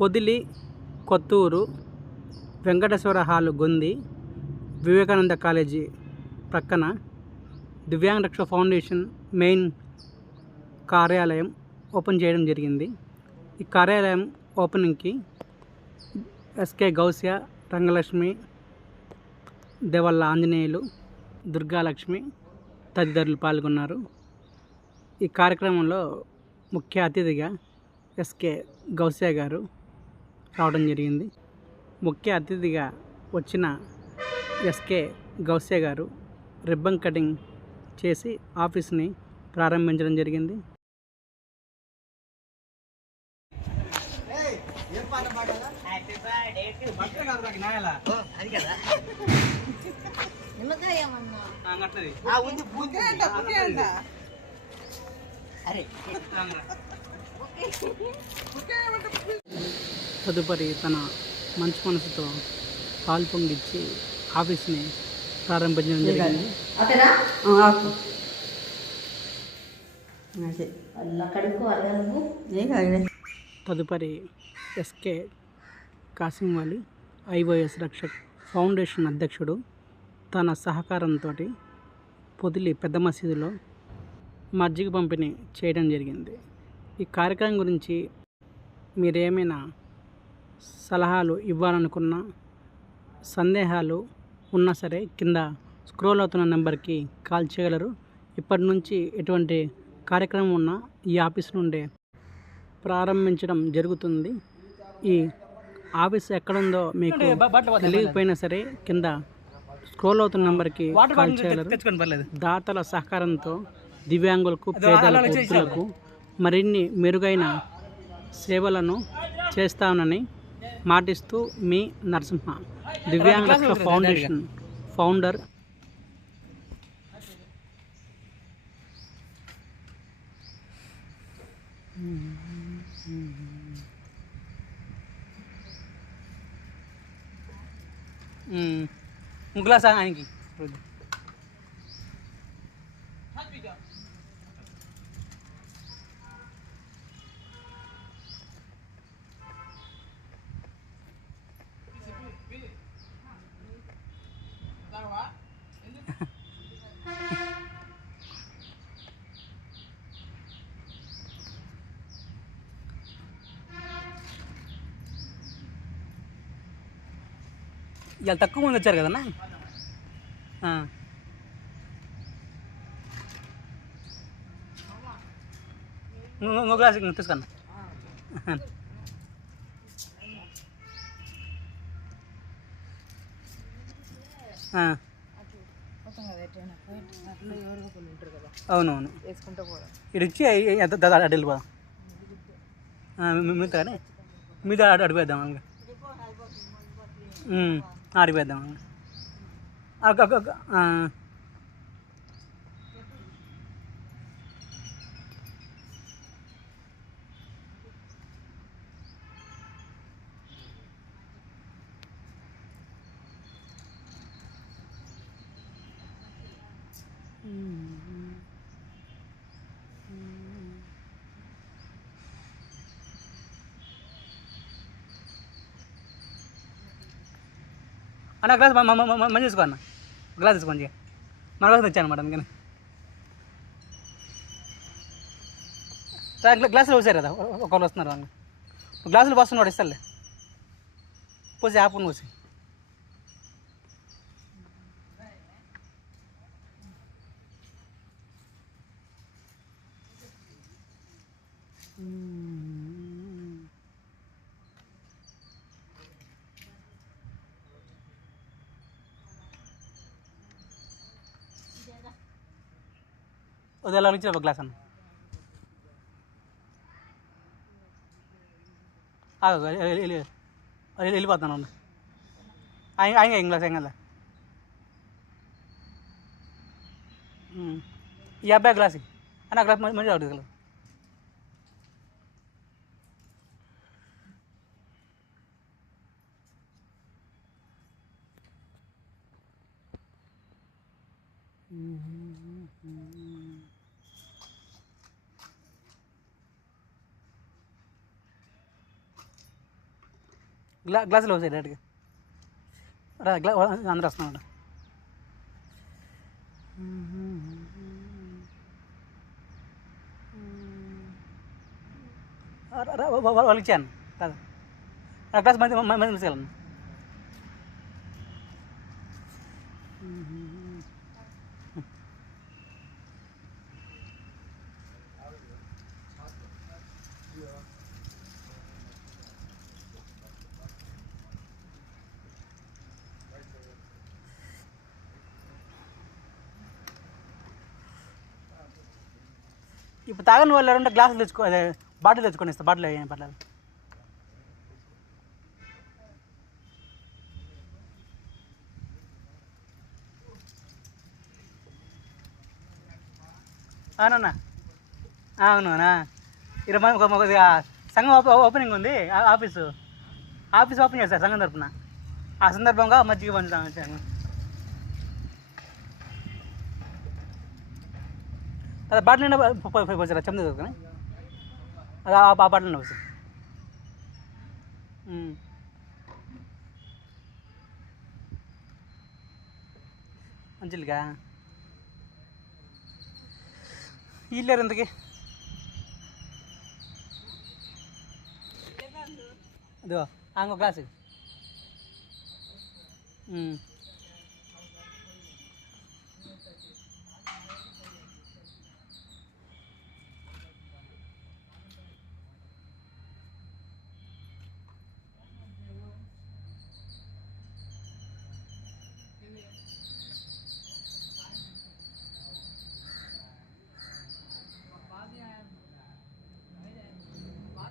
Podili Kotturu Venkateswara hall గొంది Vivekananda college ప్రక్కన దివ్యాంగ రక్ష ఫౌండేషన్ మెయిన్ కార్యాలయం ఓపెన్ చేయడం జరిగింది. ఈ కార్యాలయం ఓపెనింగ్కి ఎస్కే గౌస్య రంగలక్ష్మి దేవల్ల ఆంజనేయులు దుర్గాలక్ష్మి తదితరులు పాల్గొన్నారు. ఈ కార్యక్రమంలో ముఖ్య అతిథిగా ఎస్కే గౌస్య గారు రావడం జరిగింది. ముఖ్య అతిథిగా వచ్చిన ఎస్కే గౌస్య గారు రిబ్బన్ కటింగ్ చేసి ఆఫీస్ని ప్రారంభించడం జరిగింది. ఏమన్నా? తదుపరి తన మంచి మనసుతో పాలు పొంగిచ్చి ఆఫీస్ని ప్రారంభించడం జరిగింది. తదుపరి SK Kasim Vali IOS Rakshak foundation అధ్యక్షుడు. తన సహకారంతో పొదిలి పెద్ద మసీదులో మజ్జిగ పంపిణీ చేయడం జరిగింది. ఈ కార్యక్రమం గురించి మీరేమైనా సలహాలు ఇవ్వాలనుకున్నా సందేహాలు ఉన్నా సరే కింద స్క్రోల్ అవుతున్న నెంబర్కి కాల్ చేయగలరు. ఇప్పటి నుంచి ఎటువంటి కార్యక్రమం ఉన్నా ఈ ఆఫీస్ నుండే ప్రారంభించడం జరుగుతుంది. ఈ ఆఫీస్ ఎక్కడుందో మీకు తెలియకపోయినా సరే కింద స్క్రోల్ అవుతున్న నెంబర్కి కాల్ చేయగలరు. దాతల సహకారంతో దివ్యాంగులకు పేదలకు మరిన్ని మెరుగైన సేవలను చేస్తానని మాటిస్తూ మీ నరసింహ. దివ్యాంగ రక్ష ఫౌండేషన్ ఫౌండర్. ముగ్గులా సార్ ఆయనకి. ఇవాళ తక్కువ మంది వచ్చారు కదన్నా? ఇంకో గ్లాస్ తీసుకున్నా. అవునవును. ఎంత అటు వెళ్ళిపోదాం. మిగతా కానీ? మీద అటు అడిపేద్దాం ఇంకా. ఆడిపోద్దాం అన్న గ్లాస్ మంచి తీసుకో అన్న. గ్లాస్ తీసుకో మంచిగా. మన కోసం తెచ్చాను అనమాట అందుకని. గ్లాసులు పోసారు కదా ఒకళ్ళు వస్తున్నారు వాళ్ళు గ్లాసులు పోస్తున్నాడు ఇస్తాలే. పోసి ఆపుని పోసి ఉదయం ఇచ్చిన ఒక గ్లాస్ అన్న ఆగు, వెళ్ళి- వెళ్ళి- వెళ్ళి- వెళ్ళి- వెళ్ళిపోతాను అన్న ఆయన ఆయన ఏం గ్లాస్ ఏం కదా ఈ అబ్బాయి గ్లాస్ ఇయ్యి. అన్న గ్లాస్ మంచి- మంచిగా అవుతుంది గ్లాస్ గ్లా గ్లాసులో వచ్చాయి డైరెక్ట్గా రా గ్లా అందరూ వస్తున్నాడు రా- వాళ్ళకి ఇచ్చాను కాదు ఆ గ్లాస్ మంది మంది తీసుకెళ్ళండి ఇప్పుడు తాగని వాళ్ళు ఎవరంటే గ్లాసులు తెచ్చుకో అదే బాటిల్ తెచ్చుకొని ఇస్తా బాటిల్ ఏం పర్లేదు. అవునన్నా? అవునన్నా? ఇరవై మంది సంఘం ఓపెనింగ్ ఉంది ఆఫీసు. ఆఫీస్ ఓపెన్ చేస్తారు సంఘం తరపున. ఆ సందర్భంగా మజ్జిగ పంచుతాం వచ్చాను అదే బాటిల్ నిండా పోసారా చెమ్మ దొరుకుతాయి అది ఆ ఆ బాటిల్ నిండా పోసి మంచిగా ఇల్లేరు ఎందుకు ఇదిగో ఇంకో గ్లాస్ ఇవ్వు. ఉమ్.